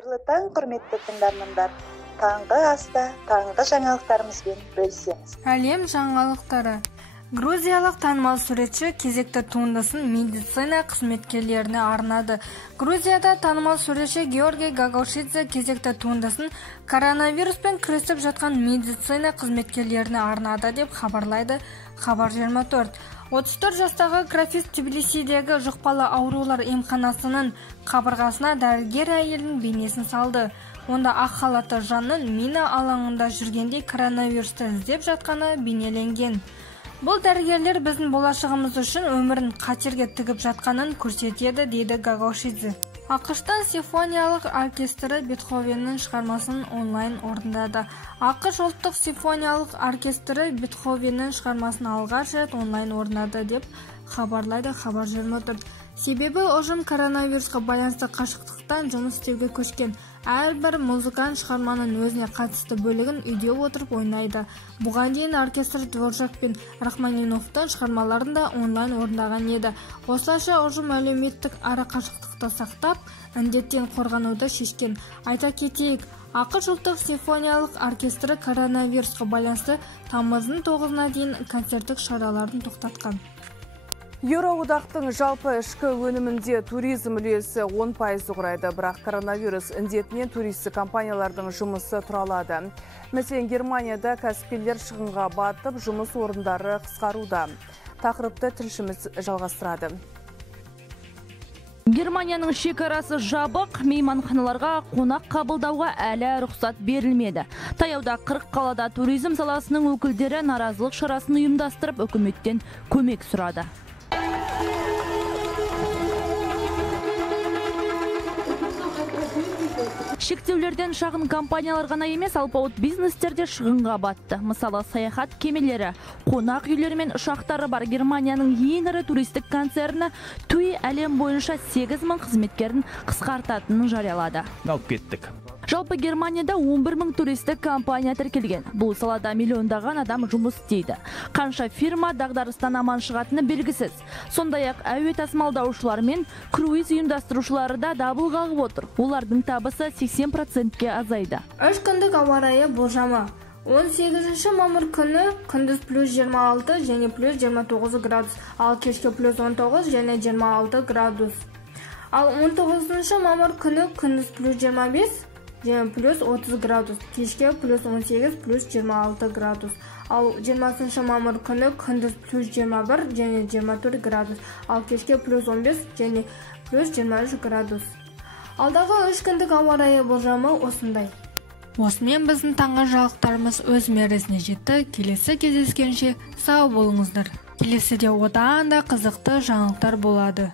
Қайырлы таң, құрметті тыңдармандар. Таңғы аста таңғы жаңалықтарымызбен бөлісеміз. Әлем жаңалықтары. Грузиялық танымал суретші кезекті туындысын медицина қызметкерлеріне арнады. Грузияда танымал суретші Георгий Гагаушидзе кезекті туындысын коронавируспен күресіп жатқан медицина қызметкерлеріне арнады деп хабарлайды Хабар 24. 34 жастағы графист Тбилисидегі жұқпалы аурулар емханасының қабырғасына дәрігер әйелдің бейнесін салды. Онда ақ халатты жанның мина алаңында жүргенде коронавирусты іздеп жатқаны бейнеленген. Бұл дәрігерлер біздің болашағымыз үшін өмірін қатерге тігіп жатқанын көрсетеді, дейді Гагаушидзе. ақш-тан симфониялық оркестрі Бетховеннің шығармасын онлайн орындады. ақш ұлттық симфониялық оркестрі Бетховеннің шығармасын алғаш рет онлайн орындады деп хабарлайды Хабар 24. Себебі ұжым коронавирусқа байланысты қашықтықтан жұмыс істеуге көшкен. Әрбір музыкант шығарманың өзіне қатысты бөлігін үйде отырып ойнайды. Бұған дейін оркестр Дворжак пен Рахманиновтың шығармаларын да онлайн орындаған еді. Осылайша ұжым әлеуметтік ара қашықтықты сақтап, індеттен қорғануды шешкен. Айта кетейік, ақш ұлттық симфониялық оркестрі коронавирусқа байланысты тамыздың 9-на дейін концерттік шараларын тоқтатқан. Еуроодақтың жалпы ішкі өнімінде туризм үлесі 10% құрайды, бірақ коронавирус індетінен туристік компаниялардың жұмысы тұралады. Мәселен, Германияда кәсіпкерлер шығынға батып, жұмыс орындары қысқаруда. Тақырыпты тілшіміз жалғастырады. Германияның шекарасы жабық, мейманханаларға қонақ қабылдауға әлі рұқсат берілмеді. Таяуда 40 қалада туризм саласының өкілдері наразылық шарасын ұйымдастырып, үкіметтен көмек сұрады. Шектеулерден шағын компаниялар ғана емес, алпауыт бизнестерде шығынға батты. Мысалы, саяхат кемелері, қонақ үйлері мен ұшақтары бар Германияның ең ірі туристік концерні TUI әлем бойынша 8000 қызметкерін қысқартатынын жариялады. Алып кеттік. Жалпы Германияда 11 000 туристік компания тіркелген. Бұл салада миллиондаған адам жұмыс істейді. Қанша фирма дағдарыстан аман шығатыны белгісіз. Сондай-ақ әуе тасымалдаушылар мен круиз ұйымдастырушылары да дабыл қағып отыр. Олардың табысы 80%-ке азайды. 3 күндік ауа райы болжамы. 18 мамыр күні күндіз плюс 26 және плюс 29 градус, ал кешке плюс 19 және 26 градус. Ал 19 мамыр күні күндіз плюс 25 және плюс 30 градус, кешке плюс 18 плюс 26 градус. Ал 20 мамыр күні күндіз плюс 21 және 24 градус, ал кешке плюс 15 және плюс 23 градус. Алдағы 3 күндік ауа райы болжамы осындай. Осымен біздің таңғы жаңалықтарымыз өз мәресіне жетті. Келесі кездескенше сау болыңыздар. Келесіде одан да қызықты жаңалықтар болады.